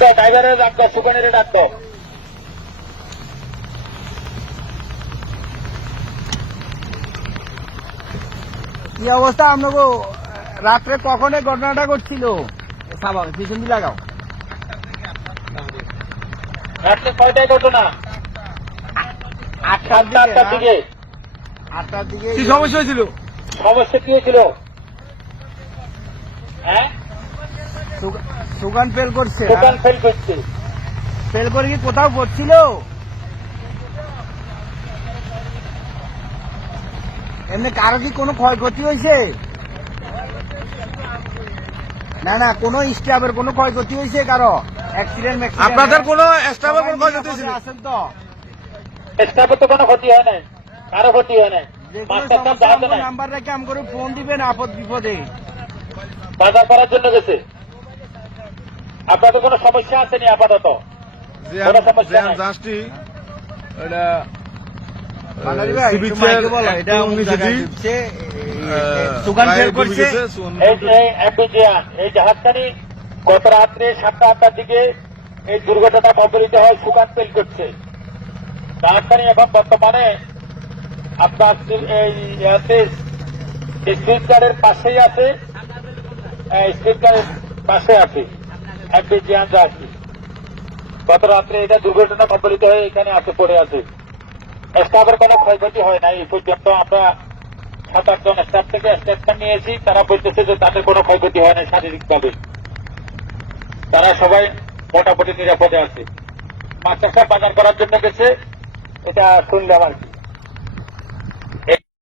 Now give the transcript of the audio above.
দাও ড্রাইভারের ডাক দাও সুকানের ডাক দাও কি অবস্থা আপনাকে? রাত্রে কখন এই ঘটনাটা ঘটছিল? সাবা পিছন দিয়ে লাগাও। রাত্রে কয়টায় ঘটনা? আটটার দিকে দিকে। আটটার দিকে কি সমস্যা হয়েছিল? সমস্যা কি হয়েছিল? হ্যাঁ? সুগান ফেল করছে দোকান ফেল করছে। ফেল করে কি কোথাও করছিল এমনি কারও কি কোনো ক্ষয়ক্ষতি হয়েছে? না না কোনো স্টাফের কোনো ক্ষয়ক্ষতি হয়েছে কারও? অ্যাক্সিডেন্ট আপনাদের কোনো স্টাফের কোনো ক্ষয়ক্ষতি হয়েছিল আছেন তো। স্টাফের তো কোনো ক্ষতি হয় নাই। কারও ক্ষতি হয় নাই। যে কোনো নাই। নাম্বার রেখে আম করে ফোন দিবেন আপদ বিপদে বাজার করার জন্য গেছে। আপনাদের কোনো সমস্যা আসেনি আপাতত? কোনো সমস্যা নাই। এই- সুগান ফেল করছে? এই যে অ্যাম্বিজিয়ান এই জাহাজখানি গত রাত্রে সাতটা আটটার দিকে এই দুর্ঘটনা কবলিত হয় সুকান পেল করছে। জাহাজখানি এখন বর্তমানে আপনার এই স্পিকারের পাশেই আছে স্পিকারের পাশে আছে। অ্যাম্বিজিয়ান জাহাজটি গত রাত্রে এটা দুর্ঘটনা কবলিত হয়ে এখানে আছে পড়ে আছে। স্টাফের কোনো ক্ষয়ক্ষতি হয় না এই পর্যন্ত আমরা সাত আটজন স্টাফ থেকে স্টেশন নিয়েছি। তারা বলতেছে যে তাদের কোনো ক্ষয়ক্ষতি হয় না শারীরিকভাবে। তারা সবাই মোটামুটি নিরাপদে আছে। সাহেব বাজার করার জন্য গেছে, এটা শুনলাম আর কি।